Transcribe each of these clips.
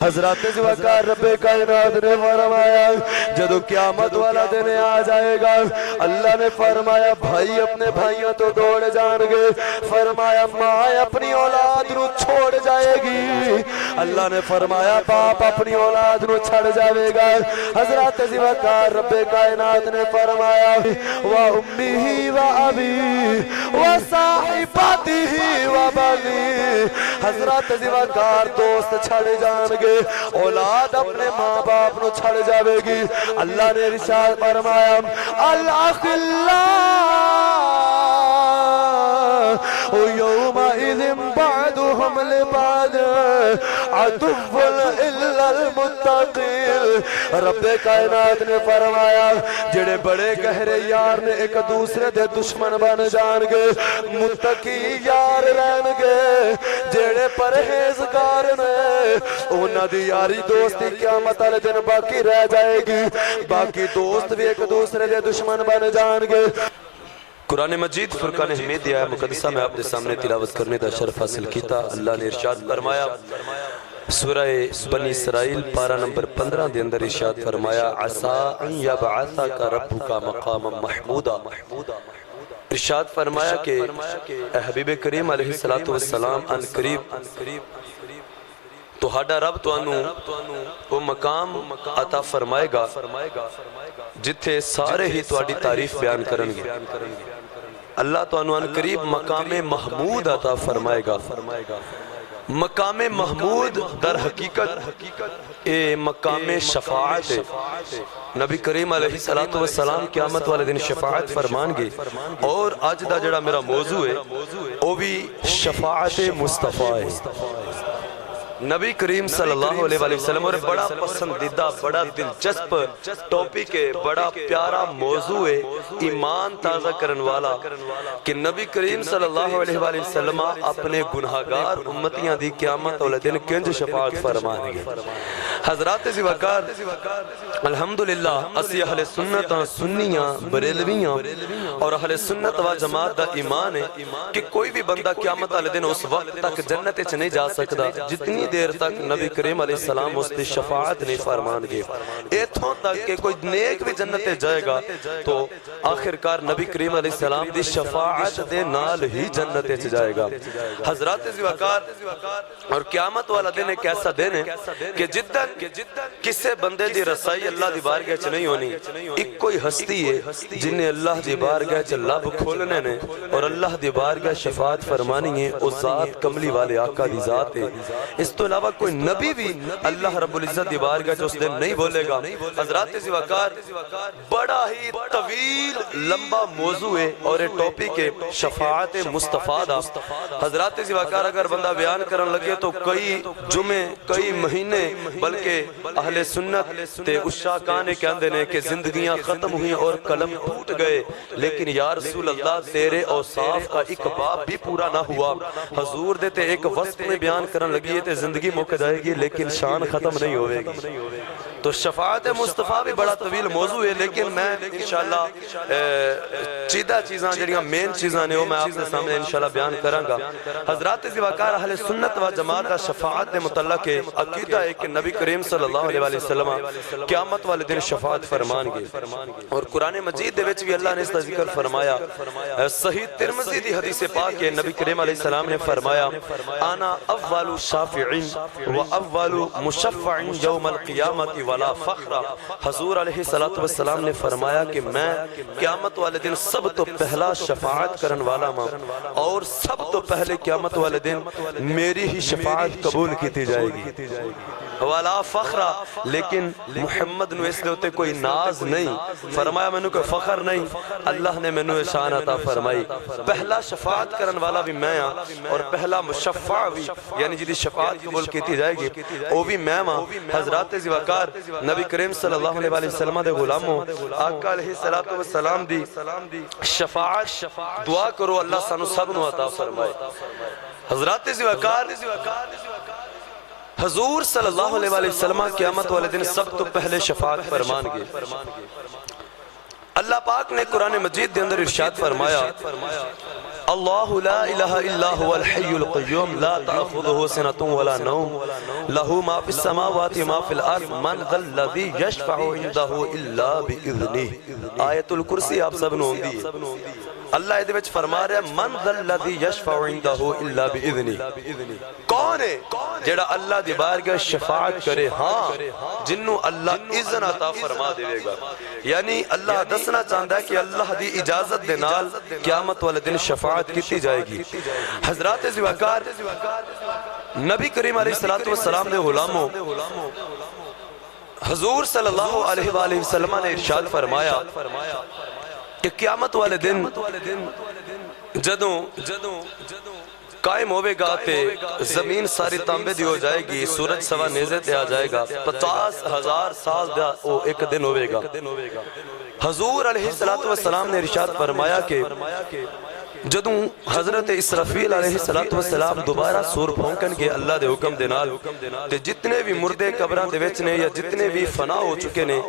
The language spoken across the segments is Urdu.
حضرات زوکار رب کائنات نے فرمایا جدو قیامت والا دن آ جائے گا اللہ نے فرمایا بھائی اپنے بھائیوں تو دوڑ جان گے، فرمایا ماں اپنی اولاد نو چھوڑ جائے گی، اللہ نے فرمایا باپ اپنی اولاد نو چھڑ جائے گا۔ حضرات زوکار رب کائنات نے فرمایا وَأُمِّهِ وَأَبِيهِ وَصَاحِبَتِهِ وَبَنِيهِ، حضرات زوکار دوست چھڑ جان گے، اولاد اپنے ماں باپ نو چھڑ جاوے گی۔ اللہ نے ارشاد فرمایا الاخلاء یومئذ بعضهم لبعض عدو الا المتقین، رب کائنات نے فرمایا جڑے بڑے گہرے یار نے ایک دوسرے دے دشمن بن جان گے، متقی یار رہن گے، جڑے پرہیزگار نے انہاں دی یاری دوستی قیامت والے دن باقی رہ جائے گی، باقی دوست بھی ایک دوسرے دے دشمن بن جان گے۔ قرآن مجید فرقان حمید آیا مقدسہ میں آپ نے سامنے تلاوت کرنے دا شرف حاصل کیتا۔ اللہ نے ارشاد فرمایا سورہ بنی اسرائیل پارہ نمبر 15 دے اندر ارشاد فرمایا عَسَىٰ أَن يَبْعَثَكَ رَبُّكَ مَقَامًا مَحْمُودًا، ارشاد فرمایا کہ اے حبیب کریم علیہ السلام ان قریب تو ہاڈا رب تو انو وہ مقام عطا فرمائے گا جتھے سارے ہی تو آڈی تعریف بیان کرن گے۔ اللہ تو انو ان قریب مقام محمود عطا فرمائے گا۔ مقام محمود در حقیقت اے مقام شفاعت ہے۔ نبی کریم علیہ السلام قیامت والے دن شفاعت فرمان گے، اور آج دا جڑا میرا موضوع ہے وہ بھی شفاعت مصطفیٰ ہے۔ نبی کریم صلی اللہ علیہ وسلم اور بڑا پسندیدہ بڑا دلچسپ ٹاپک ہے، بڑا پیارا موضوع ہے، ایمان تازہ کرن والا کہ نبی کریم صلی اللہ علیہ وسلم اپنے گناہگار امتیاں دی قیامت والے دن کنج شفاعت فرمائیں گے۔ حضرات زوکار الحمدللہ اسی اہل سنت سنیاں بریلویاں اور اہل سنت و جماعت دا ایمان ہے کہ کوئی بھی بندہ قیامت والے دن اس وقت تک جنت چ نہیں جا سکتا جتنی دیر تک نبی کریم علیہ السلام اس دی شفاعت نہیں فرمان گے۔ ایتھوں تک کہ کوئی نیک بھی جنت جائے گا تو آخرکار نبی کریم علیہ السلام دی شفاعت دے نال ہی جنت چ جائے گا۔ حضرات زوکار اور قیامت والا دن ایک ایسا دن ہے کہ جدن کسے بندے دی رسائی اللہ دی بارگاہ چ نہیں ہونی، ایک کوئی ہستی ہے جنہیں اللہ دی بارگاہ چ لب کھولنے نے اور اللہ دی بارگاہ شفاعت فرمانی ہے، اس ذات کملی والے آقا دی ذات ہے۔ اس تو علاوہ کوئی نبی بھی اللہ رب العزت دی بارگاہ چ اس دن نہیں بولے گا۔ حضرات زوکار بڑا ہی طویل لمبا موضوع ہے اور یہ ٹاپک ہے شفاعت مصطفیٰ دا۔ حضرات زوکار اگر بندہ بیان کرن لگے تو کئی جمعے کئی مہینے بلکہ اہل سنت تے اشاکانے کہندے نے کہ زندگیاں ختم ہوئیں اور قلم ٹوٹ گئے، لیکن یا رسول اللہ تیرے اوصاف کا ایک باب بھی پورا نہ ہوا۔ حضور دیتے ایک وقت میں بیان کرن لگی تے زندگی موقع جائے گی لیکن شان ختم نہیں ہوئے گی۔ تو شفاعت مصطفیٰ بھی بڑا طویل موضوع ہے، لیکن میں انشاءاللہ چیدہ چیزاں جڑیاں مین چیزاں نے وہ میں آپ کے سامنے انشاءاللہ بیان کروں گا۔ حضرات زوکار اہل سنت و جماعت کا شفاعت متعلق عقیدہ ہے کہ نبی کریم صلی اللہ علیہ وسلم قیامت والے دن شفاعت فرمان گے، اور قرآن مجید دے وچ بھی اللہ نے اس کا ذکر فرمایا۔ صحیح ترمذی دی حدیث پاک ہے، نبی کریم علیہ السلام نے فرمایا انا اول شافعین و اول مشفع یوم القیامت ولا فخر۔ حضور علیہ السلام نے فرمایا کہ میں قیامت والے دن سب تو پہلا شفاعت کرن والا ماں، اور سب تو پہلے قیامت والے دن میری ہی شفاعت قبول کی جائے گی۔ ولا فخر، لیکن محمد نو اس لئے ہوتے کوئی ناز نہیں، فرمایا میں نے کوئی فخر نہیں، اللہ نے میں نے شان عطا فرمائی۔ پہلا شفاعت کرن والا بھی میں ہاں اور پہلا مشفع بھی یعنی جدی شفاعت قبول کیتی جائے گی وہ بھی میں ہاں۔ حضرات زوکار نبی کریم صلی اللہ علیہ وسلم دے غلاموں آقا علیہ السلام دی شفاعت دعا کرو اللہ سانو سب نو عطا فرمائے۔ حضرات زوکار حضور صلی اللہ علیہ وسلم قیامت والے دن سب تو پہلے شفاعت فرمان گے۔ اللہ پاک نے قرآن مجید دے اندر ارشاد فرمایا اللہ لا الہ الا هو الحی القیوم لا تأخذه سنة ولا نوم له ما في السماوات ما في الارض من ذا الذي يشفع عنده الا باذنه آیت الکرسی آپ سب نو دی اللہ دے وچ فرما رہا ہے من ذا الذي يشفع عنده الا باذنه کون ہے جڑا اللہ دی بارگاہ شفاعت کرے ہاں جنوں اللہ اذن عطا فرما دے گا یعنی اللہ دسنا چاہتا ہے کہ اللہ دی اجازت دے نال قیامت والے دن شفاعت کیتی جائے گی حضرات زیوکار نبی کریم علیہ السلام نے غلاموں حضور صلی اللہ علیہ وآلہ وسلم نے ارشاد فرمایا کہ قیامت والے دن جدوں قائم ہوئے گا تے زمین ساری تانبے دی ہو جائے گی سورج سوا نیزے تے آ جائے گا 50,000 سال دا وہ ایک دن ہوئے گا حضور علیہ السلام نے ارشاد فرمایا کہ جدوں حضرت اسرافیل علیہ السلام دوبارہ سور پھونکن گے اللہ دے حکم دے نال تے جتنے بھی مردے قبراں دے وچ نے یا جتنے بھی فنا ہو چکے نے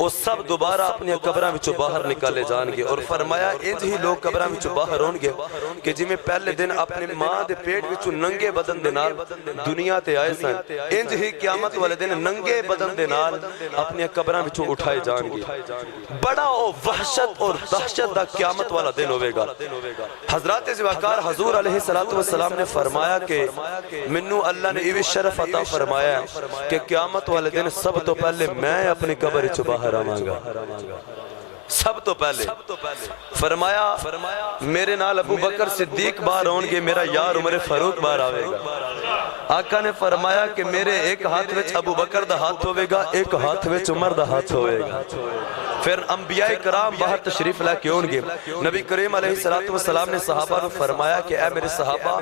وہ سب دوبارہ اپنی قبراں وچوں باہر نکالے جان گے اور فرمایا انج ہی لوگ قبراں وچوں باہر ہون گے کہ جویں پہلے دن اپنی ماں دے پیٹ وچوں ننگے بدن دے نال دنیا تے آئے سن انج ہی قیامت والے دن ننگے بدن دے نال اپنی قبراں وچوں اٹھائے جان گے بڑا وحشت اور دہشت دا قیامت والا دن ہوے گا حضرات زیوکار حضور علیہ السلام نے فرمایا کہ منو اللہ نے یہ شرف عطا فرمایا کہ قیامت والے دن سب تو پہلے میں اپنی قبر چو باہر آواں گا سب تو پہلے فرمایا میرے نال ابو بکر صدیق باہر ہون گے میرا یار عمر فاروق باہر آوے گا آقا نے فرمایا کہ میرے ایک ہاتھ وچ ابو بکر دا ہاتھ ہوئے گا ایک ہاتھ وچ عمر دا ہاتھ ہوئے گا پھر انبیاء کرام باہر تشریف لے کے ہون گے نبی کریم علیہ السلام نے صحابہ نے فرمایا کہ اے میرے صحابہ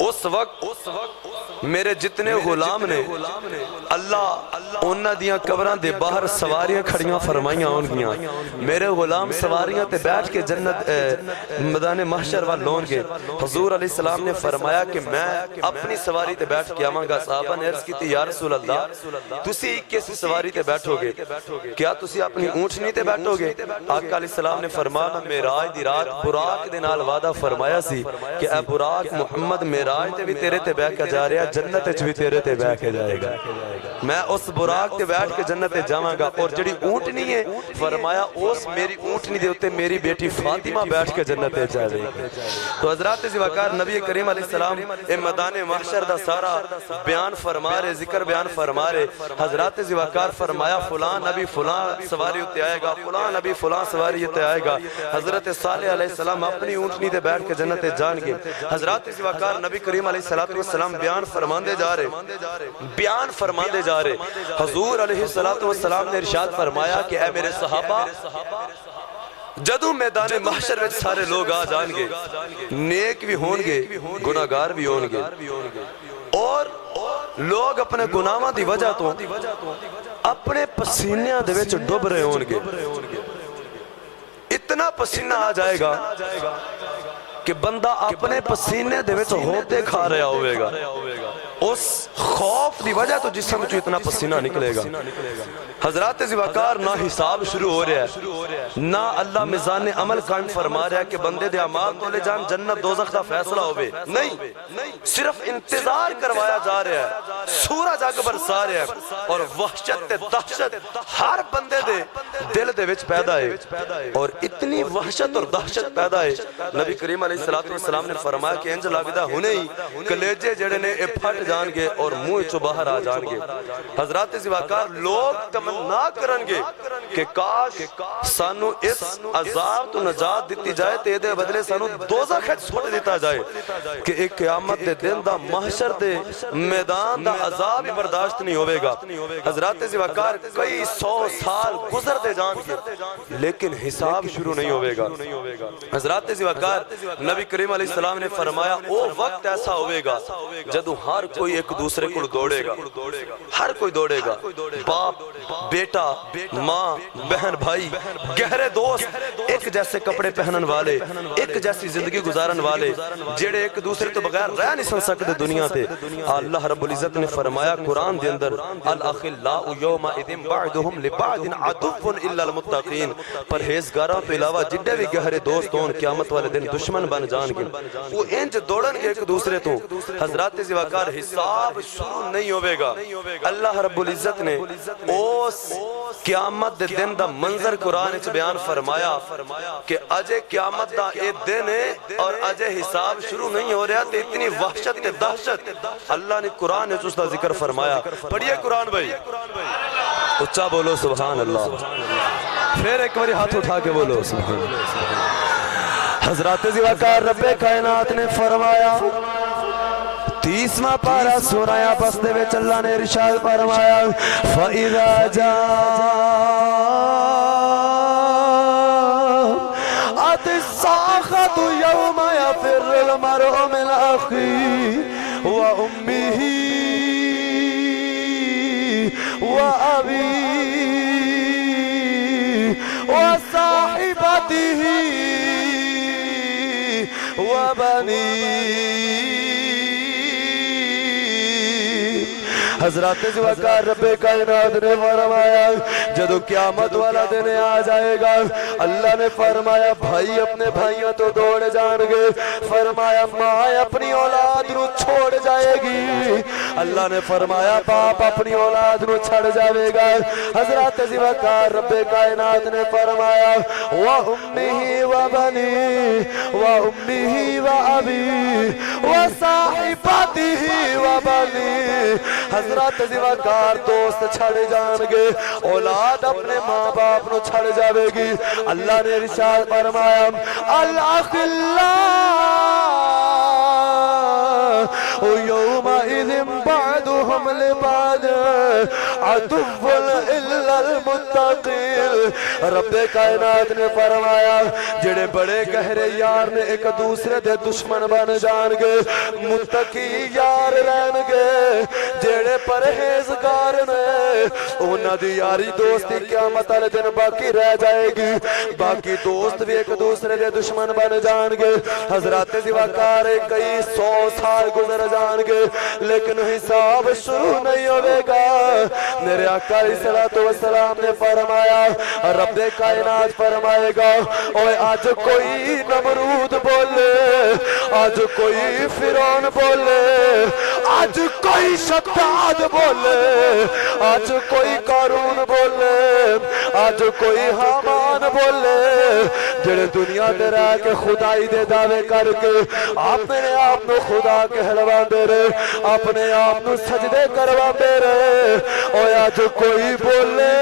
اس وقت میرے جتنے غلام نے اللہ انہاں دیاں قبراں دے باہر سواریاں کھڑیاں فرمائیاں ہون گیاں میرے غلام سواریاں تے بیٹھ کے جنت میدان محشر وال لون گے حضور علیہ السلام نے فرمایا کہ میں اپنی سواری تے بیٹھ کے آواں گا صحابہ نے عرض کی تھی یا رسول اللہ تسی کس سواری تے بیٹھو گے کیا تسی اپنی اونٹنی تے بیٹھو گے آقا علیہ السلام نے فرمایا معراج دی رات براق دے نال وعدہ فرمایا سی کہ اے براق محمد معراج تے بھی تیرے تے بیٹھ کے جا رہا جنت وچ بھی تیرے تے بیٹھ کے جائے گا میں اس براق تے بیٹھ کے جنت تے جاواں گا اور جڑی اونٹنی ہے فرمایا اس میری اونٹنی دے اوتے میری بیٹی فاطمہ بیٹھ کے جنت تے جائے گی تو حضرات زیوکار نبی کریم علیہ السلام اے میدان محشر دا سارا بیان فرما رہے ذکر بیان فرما رہے حضرات زیوکار فرمایا فلان نبی فلان سواری ہوتے آئے گا فلان نبی فلان سواری ہوتے آئے گا حضرت صالح علیہ السلام اپنی اونٹنی دے بیٹھ کے جنت تے جان گے حضرات زیوکار نبی کریم علیہ السلام بیان فرماندے جا رہے حضور علیہ السلام نے ارشاد فرمایا کہ اے میرے صحابہ جدوں میدان محشر وچ سارے لوگ آ جان گے نیک بھی ہون گے گناہگار بھی ہون گے اور لوگ اپنے گناہاں دی وجہ تو اپنے پسینیاں دے وچ ڈوب رہے ہون گے اتنا پسینہ آ جائے گا کہ بندہ اپنے پسینے دے وچ ہوتے کھا رہا ہوئے گا اس خوف دی وجہ تو جسم جو اتنا پسینہ نکلے گا حضرات زیوکار نہ حساب شروع ہو رہا ہے نہ اللہ میزان عمل قائم فرما رہا ہے کہ بندے دے اعمال تو لے جان جنت دوزخ دا فیصلہ ہوئے نہیں صرف انتظار کروایا جا رہا ہے سورج اگ برسا رہا ہے اور وحشت تے دہشت ہر بندے دے دل دے وچ پیدا ہے اور اتنی وحشت اور دہشت پیدا ہے نبی کریم علیہ السلام نے فرمایا کہ انج لگدا ہونے ہی کلیجے جڑے نے اے پھٹ جان گے اور منہ چو باہر آ جان گے حضرات زیوکار لوگ تمنا کرن گے کہ کاش سانو اس عذاب تو نجات دیتی جائے تے دے بدلے سانو دوزخ وچ سٹ دیتا جائے کہ ایک قیامت دے دن دا محشر دے میدان دا عذاب برداشت نہیں ہوئے گا حضرات زیوکار کئی 100 سال گزر دے جان گے لیکن حساب شروع نہیں ہوئے گا حضرات زیوکار نبی کریم علیہ السلام نے فرمایا او وقت ایسا ہوئے گا جدو ہر کوئی ایک دوسرے کو دوڑے گا، ہر کوئی دوڑے گا، باپ بیٹا ماں بہن بھائی گہرے دوست، ایک جیسے کپڑے پہنن والے، ایک جیسی زندگی گزارن والے، جڑے ایک دوسرے تو بغیر رہ نہیں سن سکتے دنیا تے۔ اللہ رب العزت نے فرمایا قرآن دے اندر الاخلاء یومئذ بعضهم لبعض عدو الا المتقین، پرہیزگاراں تو علاوہ جڑے بھی گہرے دوست ہون قیامت والے دن دشمن بن جان گے، وہ انج دوڑن گے ایک دوسرے تو۔ حضرات زواکار حساب شروع نہیں ہوئے گا۔ اللہ رب العزت نے اس قیامت دے دن دا منظر قرآن اچھ بیان فرمایا کہ اجے قیامت دا اے دن ہے اور اجے حساب شروع نہیں ہو رہا، تے اتنی وحشت تے دہشت اللہ نے قرآن اچھ اس دا ذکر فرمایا۔ پڑھئے قرآن بھائی، اچھا بولو سبحان اللہ، پھر ایک باری ہاتھ اٹھا کے بولو سبحان اللہ۔ حضرات زواکار رب کائنات نے فرمایا 30واں پارہ سورہ آبس دے وچ اللہ نے ارشاد فرمایا فَإِذَا جَاءَتِ السَّاخَةُ يَوْمَ يَفِرُّ الْمَرْءُ مِنْ أَخِيهِ وَأُمِّهِ وَأَبِيهِ وَصَاحِبَتِهِ وَبَنِيهِ۔ حضرات زواکار رب کائنات نے فرمایا جدو قیامت والا دن آ جائے گا، اللہ نے فرمایا بھائی اپنے بھائیوں تو دوڑ جان گے، فرمایا ماں اپنی اولاد نو چھوڑ جائے گی، اللہ نے فرمایا باپ اپنی اولاد نو چھڑ جائے گا۔ حضرات زواکار رب کائنات نے فرمایا وَأُمِّهِ وَبَنِيهِ وَأُمِّهِ وَأَبِيهِ وَصَاحِبَتِهِ وَبَنِيهِ۔ حضرات زواکار دوست چھڑ جان گے، اولاد اپنے ماں باپ نو چھڑ جاوے گی۔ اللہ نے ارشاد فرمایا الاخلاء یومئذ بعضهم لبعض عدو الا المتقین۔ رب کائنات نے فرمایا جڑے بڑے گہرے یار نے ایک دوسرے دے دشمن بن جان گے، متقی یار رہن گے، جڑے پرہیزگار نے انہاں دی یاری دوستی قیامت والے دن باقی رہ جائے گی، باقی دوست بھی ایک دوسرے دے دشمن بن جان گے۔ حضرات زواکار کئی 100 سال گزر جان گے لیکن حساب شروع نہیں ہوئے گا۔ میرے آقا علیہ السلام نے فرمایا رب کائنات فرمائے گا اوے آج کوئی نمرود بولے، آج کوئی فرعون بولے، آج کوئی شداد بولے، آج کوئی قارون بولے، آج کوئی حامان بولے، جڑے دنیا دے رہ کے خدائی دے دعوے کر کے اپنے آپ نو خدا کہلوا دے رہے، اپنے آپ نو سجدے کروا دے رہے، اوے آج کوئی بولے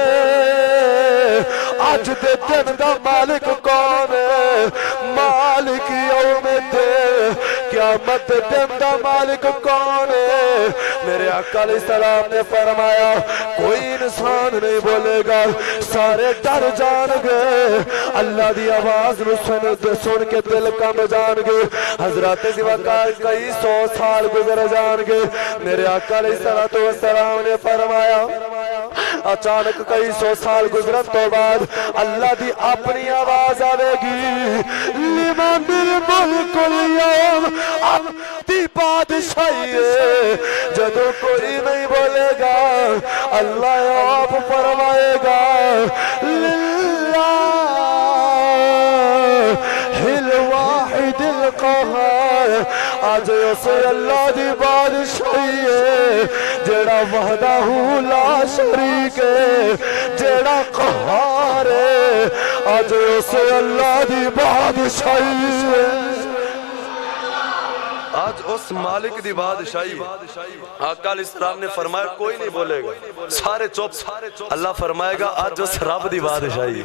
آج دے دن دا مالک کون ہے؟ مالک یوم الدین، قیامت دے دن دا مالک کون ہے؟ میرے آقا علیہ السلام نے فرمایا کوئی انسان نہیں بولے گا، سارے ڈر جان گے، اللہ دی آواز نو سن کے دل کم جان گے۔ حضرات زواکار کئی 100 سال گزر جان گے، میرے آقا علیہ السلام نے فرمایا اچانک کئی 100 سال گزرن تو بعد اللہ دی اپنی آواز آوے گی لمن الملک اليوم، اب دی بادشاہی ہے۔ جدو کوئی نہیں بولے گا اللہ آپ فرمائے گا للہ الواحد القہار، آج اسے اللہ دی بادشاہی ہے جیڑا وحدہ لا شریک ہے، جیڑا قہار ہے، آج اسے اللہ دی بادشاہی ہے، آج اس مالک دی بادشاہی۔ آقا علیہ السلام نے فرمایا کوئی نہیں بولے گا، سارے چپ، اللہ فرمائے گا آج اس رب دی بادشاہی۔